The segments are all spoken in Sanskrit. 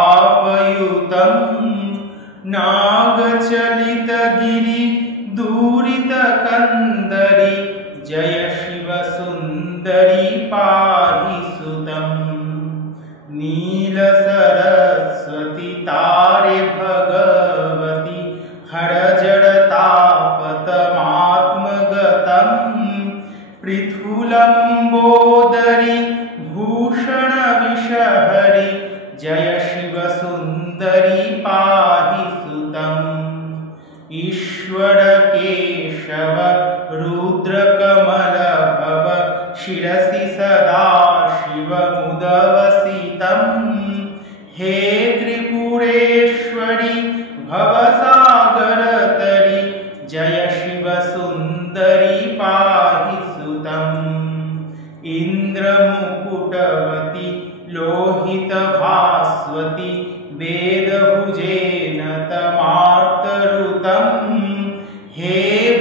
प्रतापयुतं नागचलितगिरि दूरितकन्दरि जय शिवसुन्दरि पाहि सुतम् नीलसरस्वती तारे भगवती हर जडतापतमात्मगतं पृथुलम्बोदरि भूषणविषहरि जय शिवसुन्दरि पाहि सुतम् ईश्वर केशव रुद्रकमलभव शिरसि सदा शिवमुदवसितं हे त्रिपुरेश्वरि भवसागरतरि जय शिवसुन्दरि पाहि सुतम् इन्द्रमुकुटवती लोहितभास्वती वेदभुजेन तमार्तरुतं हे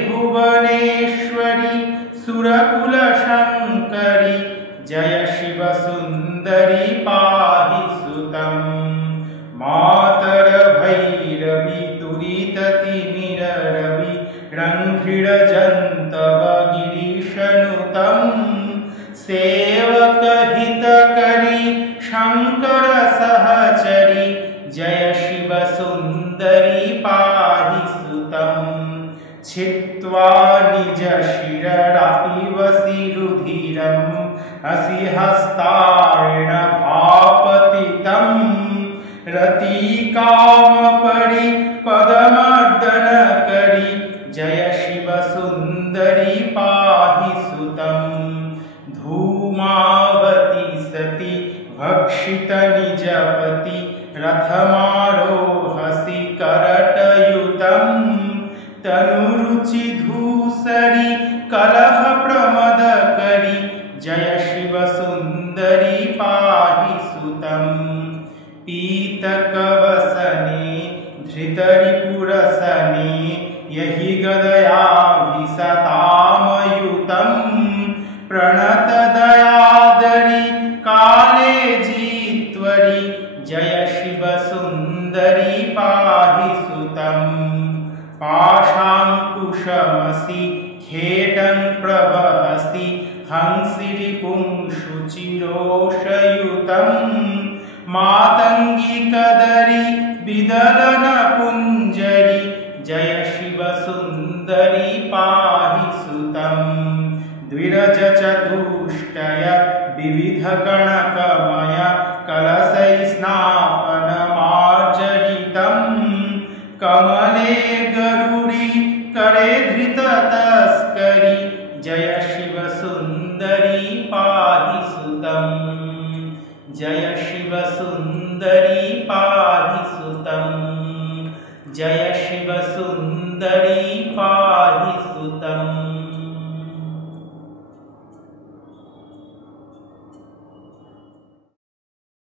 भुवनेश्वरि सुरकुलशङ्करि जय शिवसुन्दरि पाहि सुतम् मातरभैरवि दुरिततिमिररवि रङ्घ्रिडजन्तव गिरीशनुतं सेवकहितकरि शङ्कर सहचरि जय शिवसुन्दरि पाहि सुतम् छित्त्वा निज शिररापि रुधिरम् असि हस्तारेण भापतितं रतिकामपरिपदमर्दनकरि जय शिवसुन्दरि पाहि सुतम् धूमावती सति भक्षितनिजपति रथमारोहसि करटयुतं तनुरुचिधूसरि कलहप्रमदकरि जय शिवसुन्दरि पाहि सुतम् पीतकवसने धृतरिपुरसने यहि गदयाभिसतामयुतं प्रणतदयादरि काले जित्वरि जय शिवसुन्दरि पाहि सुतम् पाशाङ्कुशमसि खेटं प्रवहसि हंसिरिपुंशुचिरोषयुतं मातङ्गिकदरि विदलनपुञ्जरि जय शिवसुन्दरि पाहि सुतम् द्विरजचतुष्टय विविधकणकमय कलशैस्नापनमार्जरितं कमले गरुरि करे धृततस्करि जय शिवसुन्दरि पाहि सुतम् जय शिवसुन्दरि पाहि सुतम् जय शिवसुन्दरि पाहि सुतम्।